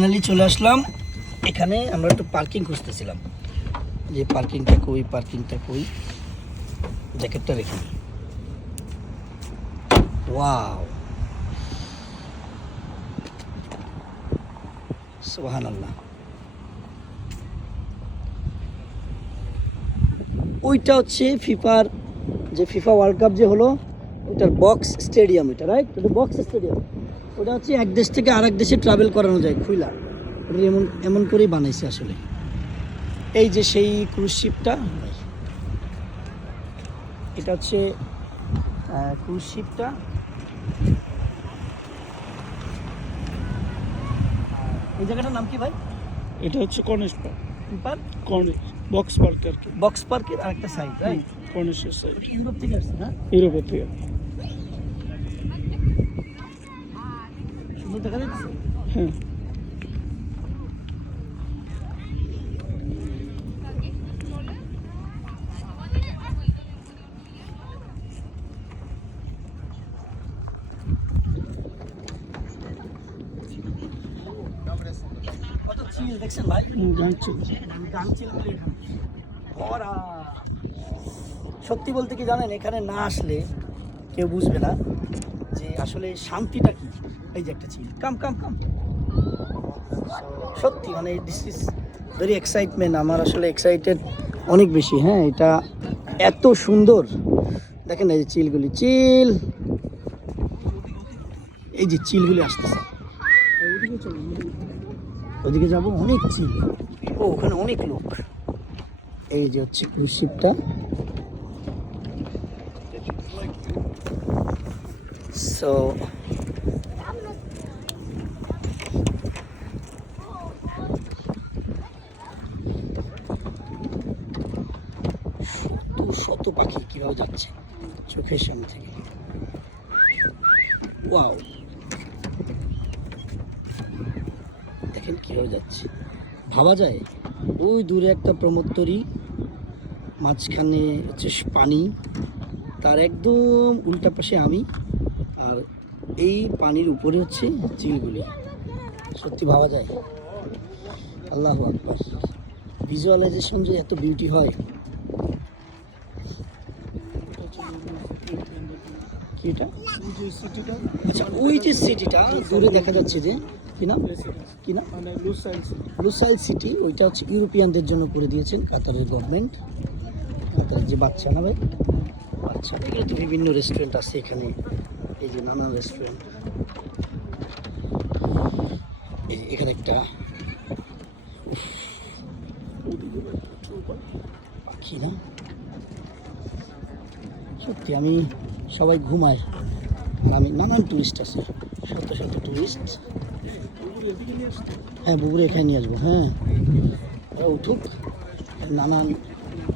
Finally চলে আসলাম। এখানে আমরা একটু পার্কিং খুঁজতেছিলাম। যে পার্কিংটা কই পার্কিংটা কই? জ্যাকেটটা রেখে। ওয়াও। সুবাহান আল্লাহ ওইটা হচ্ছে ফিফার, যে ফিফা ওয়ার্ল্ড কাপ যে হলো, ওইটার বক্স স্টেডিয়াম এটা রাইট বক্স স্টেডিয়াম ওটা হচ্ছে এক দেশ থেকে আরেক দেশে ট্রাভেল করানো যায় খুইলা। ওটা এমন এমন করেই বানাইছে আসলে। এই যে সেই ক্রুজ শিপটা এটা হচ্ছে ক্রুজ শিপটা এই জায়গাটার নাম কি ভাই? এটা হচ্ছে corniche park park corniche box park আর কি। বক্স পার্কের আরেকটা সাইড রাইট কর্নিশের সাইড ইউরোপ থেকে আসছে হ্যাঁ ইউরোপের থেকে। দেখা যাচ্ছে? কত চিল দেখছেন ভাই? হুম, গান ভরা। সত্যি বলতে কি জানেন এখানে না আসলে কেউ বুঝবে না যে আসলে শান্তিটা কি। এই যে একটা চিল কাম কাম কাম সত্যি মানে দিস ইজ ভেরি এক্সাইটমেন্ট আমার আসলে এক্সাইটেড অনেক বেশি হ্যাঁ এটা এত সুন্দর। দেখেন এই যে চিলগুলি, চিল। এই যে চিলগুলি আসতেছে। ওইদিকে যাব, অনেক চিল। ও, ওখানে অনেক লোক। এই যে হচ্ছে ক্রুজ শিপটা সো শত পাখি কীভাবে যাচ্ছে চোখের সামনে থেকে? ওয়াও। দেখেন কীভাবে যাচ্ছে। ভাবা যায়? ওই দূরে একটা প্রমোত্তরি, মাঝখানে হচ্ছে পানি, তার একদম উল্টা পাশে আমি, আর এই পানির উপরে হচ্ছে চিলগুলি। সত্যি ভাবা যায়? আল্লাহ আকবার। ভিজুয়ালাইজেশন যে এত বিউটি হয় কি এটা আচ্ছা ওই যে সিটিটা দূরে দেখা যাচ্ছে যে কি নাম? কি নাম? মানে লুসাইল সিটি ওইটা হচ্ছে ইউরোপিয়ানদের জন্য করে দিয়েছেন কাতারের গভর্নমেন্ট কাতারের যে বাচ্চা না ভাই বাচ্চা এগুলো তো বিভিন্ন রেস্টুরেন্ট আছে এখানে। এই যে নানান রেস্টুরেন্ট এই এখানে একটা পাখি না সত্যি, আমি সবাই ঘুমাই আর আমি নানান টুরিস্ট আছে। শত শত টুরিস্ট হ্যাঁ বুবুরে এখানে নিয়ে আসব হ্যাঁ। উঠুক, নানান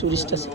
টুরিস্ট আছে।